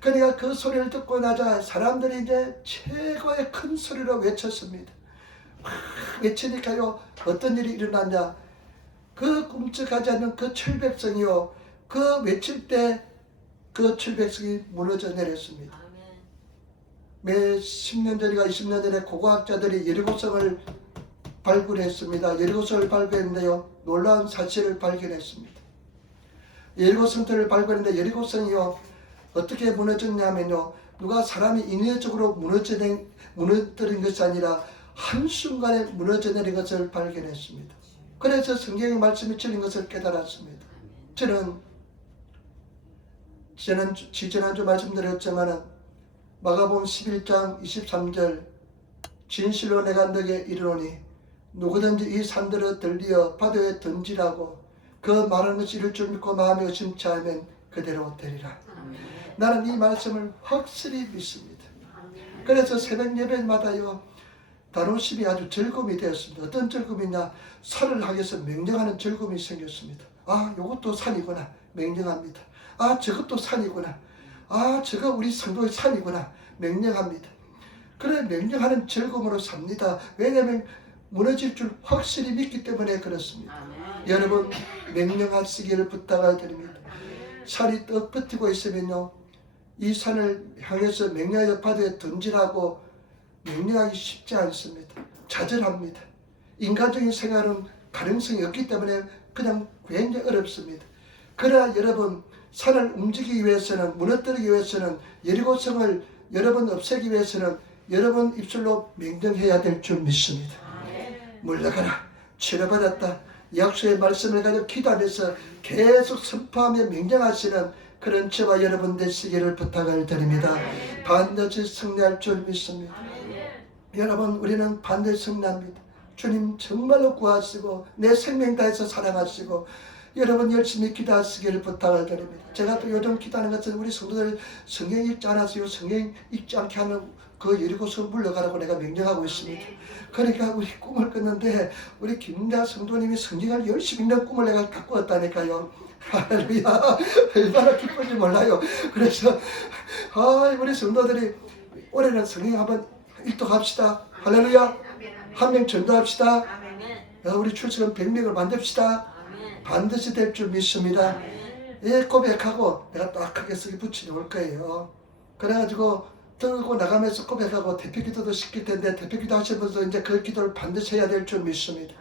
그러니까 그 소리를 듣고 나자 사람들이 이제 최고의 큰 소리로 외쳤습니다. 외치니까요, 어떤 일이 일어났냐. 그 꿈쩍하지 않는 그 철백성이요, 그 외칠 때 그 철백성이 무너져 내렸습니다. 매 10년 전이가 20년 전에 고고학자들이 여리고성을 발굴했습니다. 여리고성을 발굴했는데요, 놀라운 사실을 발견했습니다. 여리고성들을 발굴했는데 여리고성이요, 어떻게 무너졌냐면요, 누가 사람이 인위적으로 무너뜨린 것이 아니라 한순간에 무너져 내린 것을 발견했습니다. 그래서 성경의 말씀이 틀린 것을 깨달았습니다. 저는 지난주 말씀드렸지만 마가복음 11장 23절, 진실로 내가 너에게 이르노니 누구든지 이 산들을 들리어 바다에 던지라고 그 말하는 것이 이룰 줄 믿고 마음에 의심치 않으면 그대로 되리라. 나는 이 말씀을 확실히 믿습니다. 그래서 새벽 예배마다요, 단호심이 아주 즐거움이 되었습니다. 어떤 즐거움이냐, 산을 향해서 명령하는 즐거움이 생겼습니다. 아, 이것도 산이구나, 명령합니다. 아, 저것도 산이구나, 아, 저거 우리 성도의 산이구나, 명령합니다. 그래, 명령하는 즐거움으로 삽니다. 왜냐하면 무너질 줄 확실히 믿기 때문에 그렇습니다. 여러분, 명령하시기를 부탁을 드립니다. 산이 떡 버티고 있으면요, 이 산을 향해서 명령하여 바다에 던지라고 명령하기 쉽지 않습니다. 좌절합니다. 인간적인 생활은 가능성이 없기 때문에 그냥 굉장히 어렵습니다. 그러나 여러분, 산을 움직이기 위해서는, 무너뜨리기 위해서는, 여리고성을 여러분 없애기 위해서는 여러분 입술로 명령해야 될 줄 믿습니다. 물러가라, 치료받았다, 약속의 말씀을 가지고 기도하면서 계속 선포하며 명령하시는 그런 저와 여러분 되시기를 부탁을 드립니다. 반드시 승리할 줄 믿습니다. 여러분, 우리는 반드시 승리합니다. 주님 정말로 구하시고 내 생명 다해서 사랑하시고 여러분 열심히 기도하시기를 부탁을 드립니다. 제가 또 요즘 기도하는 것은 우리 성도들 성경 읽지 않아서요, 성경 읽지 않게 하는 그 여리고성 물러가라고 내가 명령하고 있습니다. 그러니까 우리 꿈을 꿨는데 우리 김대하 성도님이 성경을 열심히 읽는 꿈을 내가 갖고 왔다니까요. 할렐루야, 얼마나 기쁜지 몰라요. 그래서 우리 성도들이 올해는 성경 한번 읽도합시다. 할렐루야. 한 명 전도합시다. 우리 출석은 100명을 만듭시다. 반드시 될 줄 믿습니다. 예, 고백하고 내가 딱 크게 쓰기 붙이려 올 거예요. 그래가지고 들고 나가면서 고백하고 대표기도도 시킬 텐데 대표기도 하시면서 이제 그 기도를 반드시 해야 될 줄 믿습니다.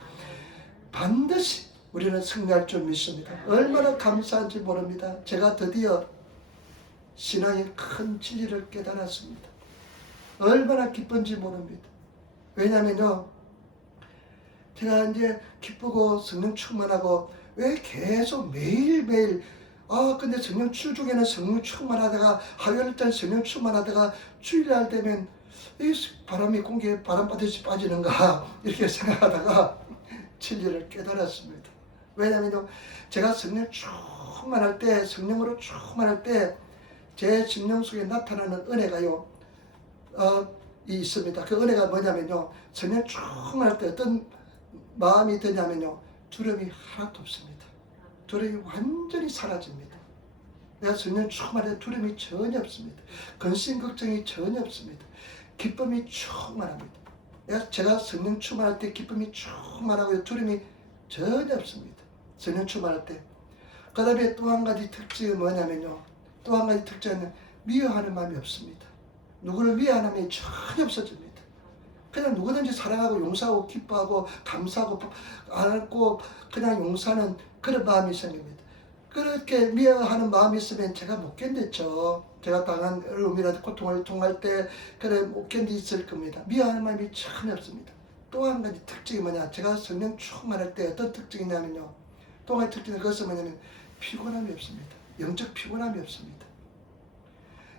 반드시 우리는 승리할 줄 믿습니다. 얼마나 감사한지 모릅니다. 제가 드디어 신앙의 큰 진리를 깨달았습니다. 얼마나 기쁜지 모릅니다. 왜냐면요, 제가 이제 기쁘고 성령 충만하고 왜 계속 매일매일 근데 성령 주중에는 성령 충만하다가 화요일날 성령 충만하다가 주일날 되면 이 바람이 공기에 바람 빠듯이 빠지는가 이렇게 생각하다가 진리를 깨달았습니다. 왜냐면요, 제가 성령 충만할 때, 성령으로 충만할 때 제 심령 속에 나타나는 은혜가요, 있습니다. 그 은혜가 뭐냐면요, 성령 충만할 때 어떤 마음이 드냐면요, 두려움이 하나도 없습니다. 두려움이 완전히 사라집니다. 내가 성령 충만할 때 두려움이 전혀 없습니다. 근심 걱정이 전혀 없습니다. 기쁨이 충만합니다. 제가 성령 충만할 때 기쁨이 충만하고 두려움이 전혀 없습니다. 성령 충만할 때 그 다음에 또 한 가지 특징은 뭐냐면요. 또 한 가지 특징은 미워하는 마음이 없습니다. 누구를 미워하는 마음이 전혀 없어집니다. 그냥 누구든지 사랑하고 용서하고 기뻐하고 감사하고 안고 그냥 용서하는 그런 마음이 생깁니다. 그렇게 미워하는 마음이 있으면 제가 못 견뎠죠. 제가 당한 어려움이라든지 고통을 통할 때 그래 못 견디있을 겁니다. 미워하는 마음이 전혀 없습니다. 또 한 가지 특징이 뭐냐, 제가 성령 충만할 때 어떤 특징이냐면요, 또 한 가지 특징은 그것은 뭐냐면 피곤함이 없습니다. 영적 피곤함이 없습니다.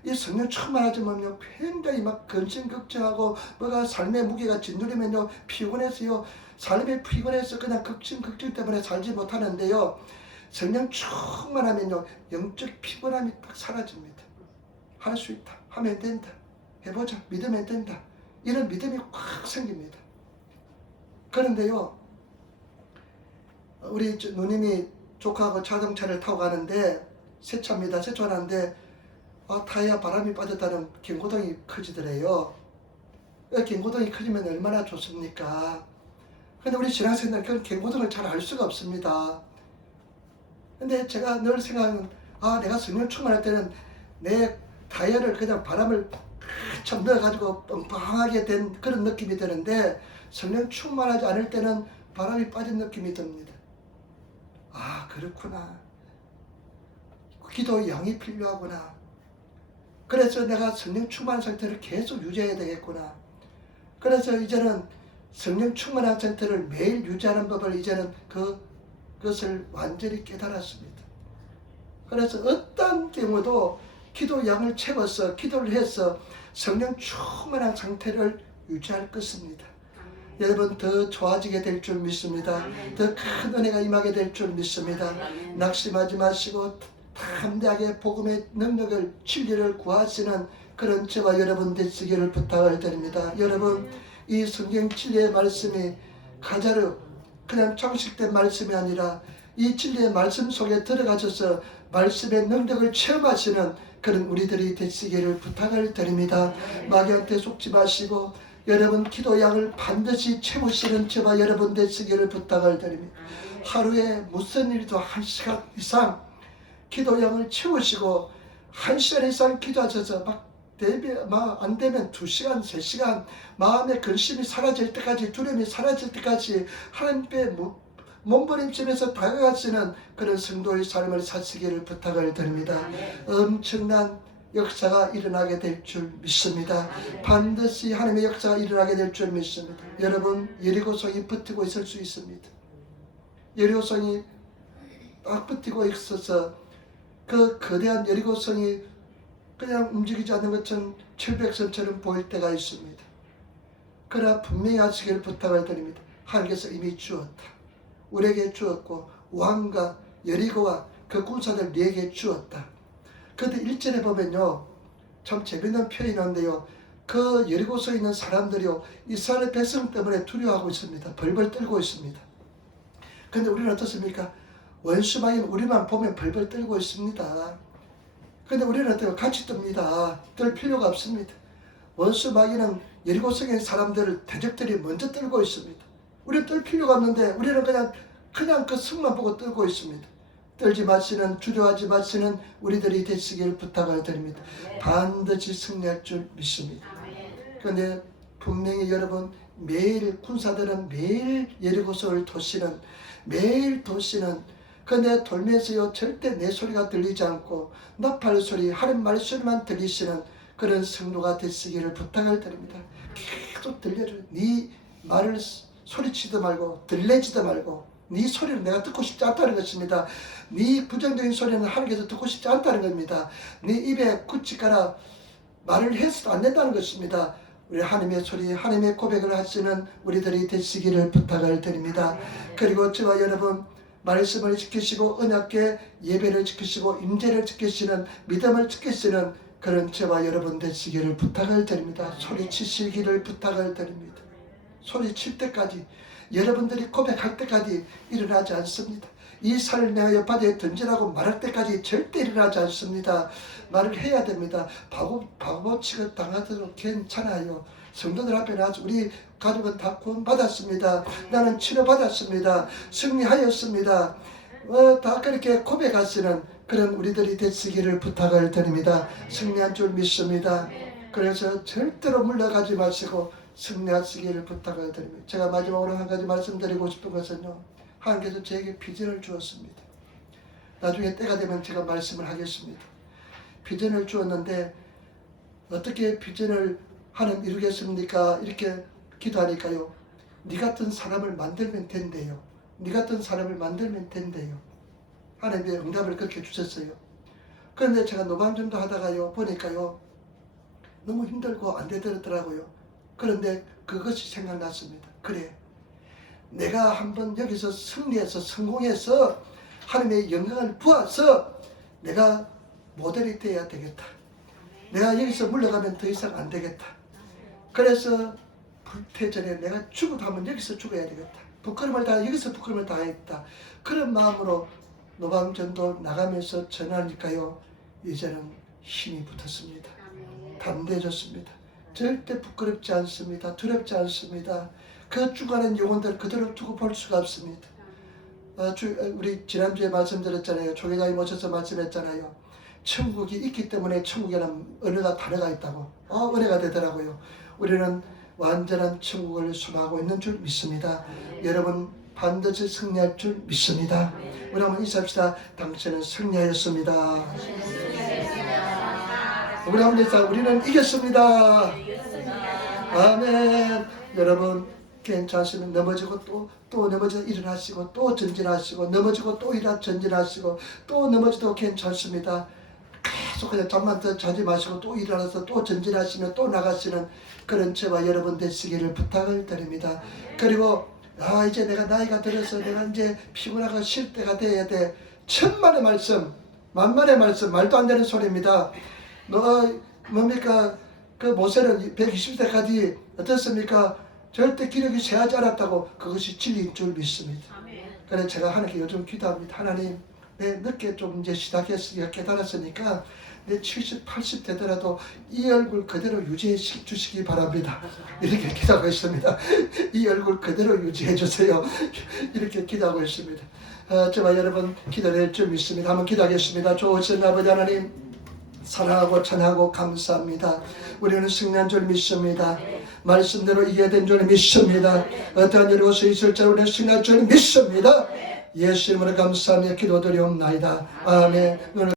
이 성령 충만하지만요, 굉장히 막 근심 걱정하고 뭐가 삶의 무게가 짓누르면요 피곤해서요, 삶에 피곤해서 그냥 걱정 때문에 살지 못하는데요, 성령 충만하면요 영적 피곤함이 딱 사라집니다. 할 수 있다, 하면 된다, 해보자, 믿으면 된다, 이런 믿음이 확 생깁니다. 그런데요, 우리 누님이 조카하고 자동차를 타고 가는데 세차입니다. 세차하는데 타이어 바람이 빠졌다는 경고등이 커지더래요. 경고등이 커지면 얼마나 좋습니까? 근데 우리 신앙생들 그런 경고등을 잘 알 수가 없습니다. 근데 제가 늘 생각하는, 내가 성령 충만할 때는 내 타이어를 그냥 바람을 참 넣어가지고 뻥뻥하게 된 그런 느낌이 드는데, 성령 충만하지 않을 때는 바람이 빠진 느낌이 듭니다. 그렇구나. 기도의 양이 필요하구나. 그래서 내가 성령 충만한 상태를 계속 유지해야 되겠구나. 그래서 이제는 성령 충만한 상태를 매일 유지하는 법을 이제는 그것을 완전히 깨달았습니다. 그래서 어떤 경우도 기도 양을 채워서 기도를 해서 성령 충만한 상태를 유지할 것입니다. 여러분 더 좋아지게 될 줄 믿습니다. 더 큰 은혜가 임하게 될 줄 믿습니다. 낙심하지 마시고 담대하게 복음의 능력을, 진리를 구하시는 그런 저와 여러분 되시기를 부탁을 드립니다. 여러분, 이 성경 진리의 말씀이 가자르 그냥 장식된 말씀이 아니라 이 진리의 말씀 속에 들어가셔서 말씀의 능력을 체험하시는 그런 우리들이 되시기를 부탁을 드립니다. 마귀한테 속지 마시고 여러분 기도양을 반드시 채우시는 저와 여러분 되시기를 부탁을 드립니다. 하루에 무슨 일도 1시간 이상 기도양을 채우시고 1시간 이상 기도하셔서 안 되면 2시간, 3시간 마음의 근심이 사라질 때까지, 두려움이 사라질 때까지 하나님께 몸부림치면서 다가가시는 그런 성도의 삶을 사시기를 부탁을 드립니다. 엄청난 역사가 일어나게 될 줄 믿습니다. 반드시 하나님의 역사가 일어나게 될 줄 믿습니다. 여러분, 여리고성이 버티고 있을 수 있습니다. 여리고성이 딱 버티고 있어서 그 거대한 여리고성이 그냥 움직이지 않는 것처럼 철벽선처럼 보일 때가 있습니다. 그러나 분명히 하시기를 부탁을 드립니다. 하나님께서 이미 주었다. 우리에게 주었고 왕과 여리고와 그 군사들 네게 주었다. 그런데 1절에 보면요, 참 재밌는 표현이 나오는데요, 그 여리고서에 있는 사람들이요 이스라엘 백성 때문에 두려워하고 있습니다. 벌벌 떨고 있습니다. 그런데 우리는 어떻습니까? 원수마귀는 우리만 보면 벌벌 떨고 있습니다. 그런데 우리는 어때요? 같이 뜹니다. 뜰 필요가 없습니다. 원수마귀는 여리고성의 사람들을 대적들이 먼저 떨고 있습니다. 우리는 뜰 필요가 없는데 우리는 그냥 그 성만 보고 떨고 있습니다. 떨지 마시는, 두려워하지 마시는 우리들이 되시기를 부탁을 드립니다. 반드시 승리할 줄 믿습니다. 그런데 분명히 여러분, 매일 군사들은 매일 여리고성을 도시는, 매일 도시는, 그런데 돌면서요 절대 내 소리가 들리지 않고 나팔 소리, 하는 말소리만 들리시는 그런 성도가 되시기를 부탁을 드립니다. 계속 들려줘. 네 말을 소리치도 말고 들리지도 말고 네 소리를 내가 듣고 싶지 않다는 것입니다. 네 부정적인 소리는 하나님께서 듣고 싶지 않다는 겁니다. 네 입에 굳이가라 말을 해서도 안 된다는 것입니다. 우리 하나님의 소리, 하나님의 고백을 하시는 우리들이 되시기를 부탁을 드립니다. 그리고 저와 여러분 말씀을 지키시고 언약궤 예배를 지키시고 임재를 지키시는, 믿음을 지키시는 그런 저와 여러분 되시기를 부탁을 드립니다. 소리치시기를 부탁을 드립니다. 소리칠 때까지, 여러분들이 고백할 때까지 일어나지 않습니다. 이 살을 내가 옆바다에 던지라고 말할 때까지 절대 일어나지 않습니다. 말을 해야 됩니다. 바보 취급 당하도록 괜찮아요. 성도들 앞에 나와서 우리 가족은 다 구원받았습니다. 나는 치료받았습니다. 승리하였습니다. 다 그렇게 고백하시는 그런 우리들이 되시기를 부탁을 드립니다. 승리한 줄 믿습니다. 그래서 절대로 물러가지 마시고 승리하시기를 부탁을 드립니다. 제가 마지막으로 한 가지 말씀드리고 싶은 것은요, 하나님께서 저에게 비전을 주었습니다. 나중에 때가 되면 제가 말씀을 하겠습니다. 비전을 주었는데 어떻게 비전을 하나님 이루겠습니까? 이렇게 기도하니까요, 네 같은 사람을 만들면 된대요. 네 같은 사람을 만들면 된대요. 하나님의 응답을 그렇게 주셨어요. 그런데 제가 노방전도 하다가요, 보니까요, 너무 힘들고 안 되더라고요. 그런데 그것이 생각났습니다. 그래, 내가 한번 여기서 승리해서 성공해서 하나님의 영광을 부어서 내가 모델이 되어야 되겠다. 내가 여기서 물러가면 더 이상 안 되겠다. 그래서 불태전에 내가 죽어도 하면 여기서 죽어야 되겠다. 부끄럼을 다 여기서 부끄럼을 다했다. 그런 마음으로 노방전도 나가면서 전하니까요, 이제는 힘이 붙었습니다. 담대해졌습니다. 절대 부끄럽지 않습니다. 두렵지 않습니다. 그 죽어가는 영혼들 그대로 두고 볼 수가 없습니다. 우리 지난주에 말씀드렸잖아요. 조계장이 모셔서 말씀했잖아요. 천국이 있기 때문에 천국에는 은혜가 단어가 있다고. 은혜가 되더라고요. 우리는 완전한 천국을 소망하고 있는 줄 믿습니다. 여러분 반드시 승리할 줄 믿습니다. 우리 한번 인사합시다. 당신은 승리하였습니다. 우리 한번 인사. 우리는 이겼습니다. 아멘. 여러분 괜찮으시면 넘어지고 또 넘어져 일어나시고 또 전진하시고 넘어지고 또 전진하시고 또 넘어져도 괜찮습니다. 계속 그냥 잠만 더 자지 마시고 또 일어나서 또 전진하시면 또 나가시는 그런 저와 여러분 되시기를 부탁을 드립니다. 그리고 이제 내가 나이가 들어서 내가 이제 피곤하고 쉴 때가 돼야 돼. 천만의 말씀, 만만의 말씀, 말도 안 되는 소리입니다. 뭡니까? 그 모세는 120세까지 어떻습니까? 절대 기력이 쇠하지 않았다고. 그것이 진리인 줄 믿습니다. 그래서 제가 하나님께 요즘 기도합니다. 하나님, 내 늦게 좀 이제 시작했으니까 깨달았으니까 내 70, 80 되더라도 이 얼굴 그대로 유지해 주시기 바랍니다. 이렇게 기도하고 있습니다. 이 얼굴 그대로 유지해 주세요. 이렇게 기도하고 있습니다. 저와 여러분 기도할 줄 믿습니다. 한번 기도하겠습니다. 좋으신 아버지 하나님, 사랑하고 찬하고 감사합니다. 우리는 승리한 줄 믿습니다. 말씀대로 이겨야 된 줄 믿습니다. 어떠한 일이 오서 있을 줄 우리는 승리할 줄 믿습니다. 예수 이름으로 감사하며 기도드리옵나이다. 아멘.